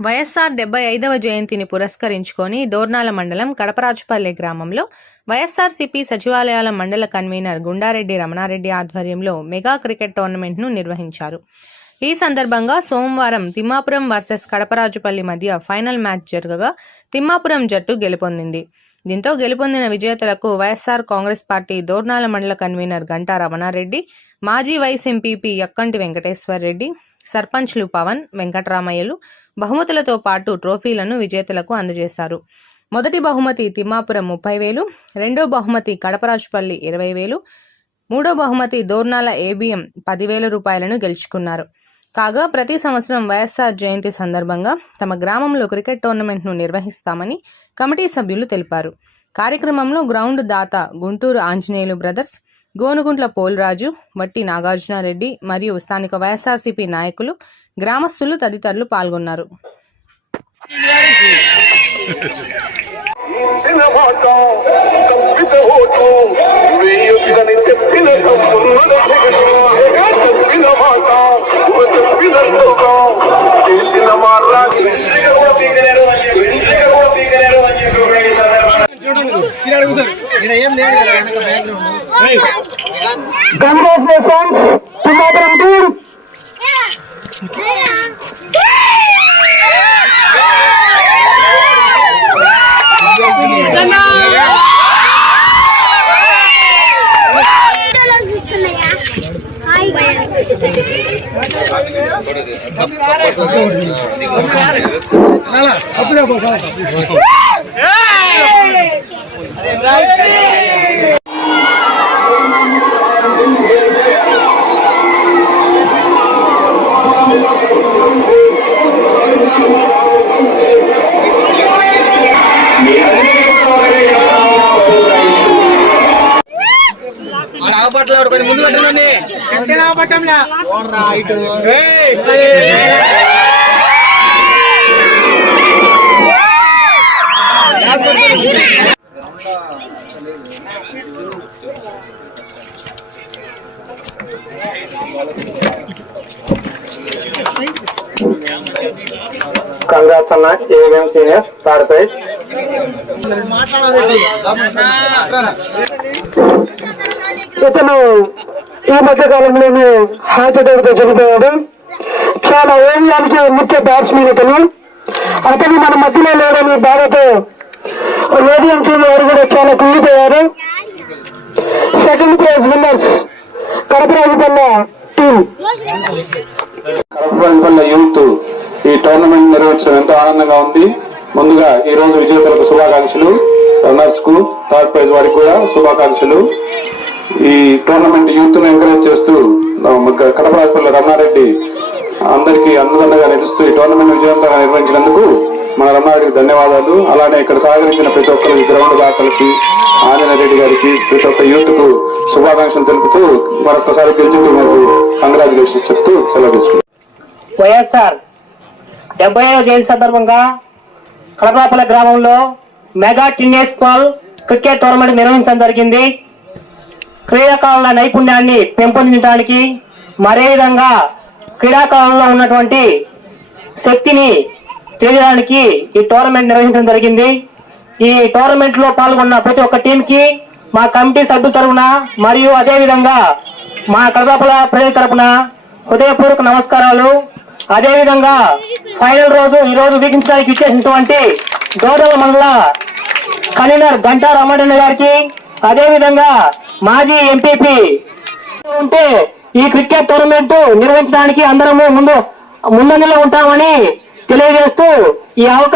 వైఎస్ఆర్ డెబ్బై ఐదవ జయంతిని పురస్కరించుకొని దోర్నాల మండలం కడపరాజుపల్లి గ్రామంలో వైఎస్ఆర్సీపీ సచివాలయాల మండల కన్వీనర్ గుండారెడ్డి రమణారెడ్డి ఆధ్వర్యంలో మెగా క్రికెట్ టోర్నమెంట్ను నిర్వహించారు. ఈ సందర్భంగా సోమవారం తిమ్మాపురం వర్సెస్ కడపరాజుపల్లి మధ్య ఫైనల్ మ్యాచ్ జరగగా తిమ్మాపురం జట్టు గెలుపొందింది. దీంతో గెలుపొందిన విజేతలకు వైఎస్ఆర్ కాంగ్రెస్ పార్టీ దోర్నాల మండల కన్వీనర్ గంటా రమణారెడ్డి మాజీ వైస్ ఎంపీపీ యక్కంటి వెంకటేశ్వర్ రెడ్డి సర్పంచ్లు పవన్ వెంకటరామయ్యలు బహుమతులతో పాటు ట్రోఫీలను విజేతలకు అందజేశారు. మొదటి బహుమతి తిమ్మాపురం ముప్పై వేలు రెండో బహుమతి కడపరాజుపల్లి ఇరవై వేలు మూడో బహుమతి దోర్నాల ఏబిఎం పదివేల రూపాయలను గెలుచుకున్నారు. కాగా ప్రతి సంవత్సరం వైఎస్ఆర్ జయంతి సందర్భంగా తమ గ్రామంలో క్రికెట్ టోర్నమెంట్ను నిర్వహిస్తామని కమిటీ సభ్యులు తెలిపారు. కార్యక్రమంలో గ్రౌండ్ దాత గుంటూరు ఆంజనేయులు బ్రదర్స్ గోనుగుంట్ల పోల్రాజు మట్టి నాగార్జునారెడ్డి మరియు స్థానిక వైఎస్ఆర్సీపీ నాయకులు గ్రామస్తులు తదితరులు పాల్గొన్నారు. చెప్పిన మాట చెప్పిన తప్పున్నది చెప్పిన మాట చెప్పినట్టుగా చేసిన ఆగపట్ల కొంచెం ముందు పెట్టండి. కంగ్రాట్స్ అన్న. ఏఎం సీనియర్ థర్డ్ ప్రైజ్ ఇతను ఈ మధ్య కాలంలోనే హార్ట్ అటాక్ చనిపోయాడు. చాలా ఏరియాలకి ముఖ్య బ్యాట్స్మెన్ ఇతను. అతను మన మధ్యలో లేడని బాధతో ఏడిఎం టీం వారు కూడా చాలా కుంగిపోయారు second prize winners Kadaparajupalla youth ఈ టోర్నమెంట్ నిర్వహించడం ఎంతో ఆనందంగా ఉంది. ముందుగా ఈ రోజు విజేతలకు శుభాకాంక్షలు. రన్నర్స్కు థర్డ్ ప్రైజ్ వారికి కూడా శుభాకాంక్షలు. ఈ టోర్నమెంట్ యూత్ను ఎంకరేజ్ చేస్తూ కడప రాజపల్లి రమణారెడ్డి అందరికీ అందుదండగా నిలుస్తూ ఈ టోర్నమెంట్ విజయవంతంగా నిర్వహించినందుకు మన రమణారెడ్డికి ధన్యవాదాలు. అలానే ఇక్కడ సహకరించిన ప్రతి ఒక్కరికి గ్రౌండ్ దాతలకి ఆంజనేయ రెడ్డి గారికి ప్రతి ఒక్క యూత్కు శుభాకాంక్షలు తెలుపుతూ మరొకసారి గెలిచినందుకు కంగ్రాచులేషన్స్ చెప్తూ సెలవు వైఎస్ఆర్ డెబ్బై ఐదవ జయంతి సందర్భంగా కడపాపల గ్రామంలో mega tennis ball cricket tournament నిర్వహించడం జరిగింది. క్రీడాకారుల నైపుణ్యాన్ని పెంపొందించడానికి మరే విధంగా క్రీడాకారుల్లో ఉన్నటువంటి శక్తిని తెలియడానికి ఈ టోర్నమెంట్ నిర్వహించడం జరిగింది. ఈ టోర్నమెంట్లో పాల్గొన్న ప్రతి ఒక్క టీంకి మా కమిటీ సభ్యుల తరఫున మరియు అదేవిధంగా మా కడపల ప్రజల తరపున హృదయపూర్వక నమస్కారాలు. అదే విధంగా ఫైనల్ రోజు ఈ రోజు వీక్షించడానికి ఇచ్చేసినటువంటి గౌరవ మండల కన్వీనర్ గంటా రామారెడ్డి గారికి అదేవిధంగా మాజీ ఎంపీపీ ఉంటే ఈ క్రికెట్ టోర్నమెంట్ నిర్వహించడానికి అందరము ముందు ముందంజలో ఉంటామని తెలియజేస్తూ ఈ అవకాశం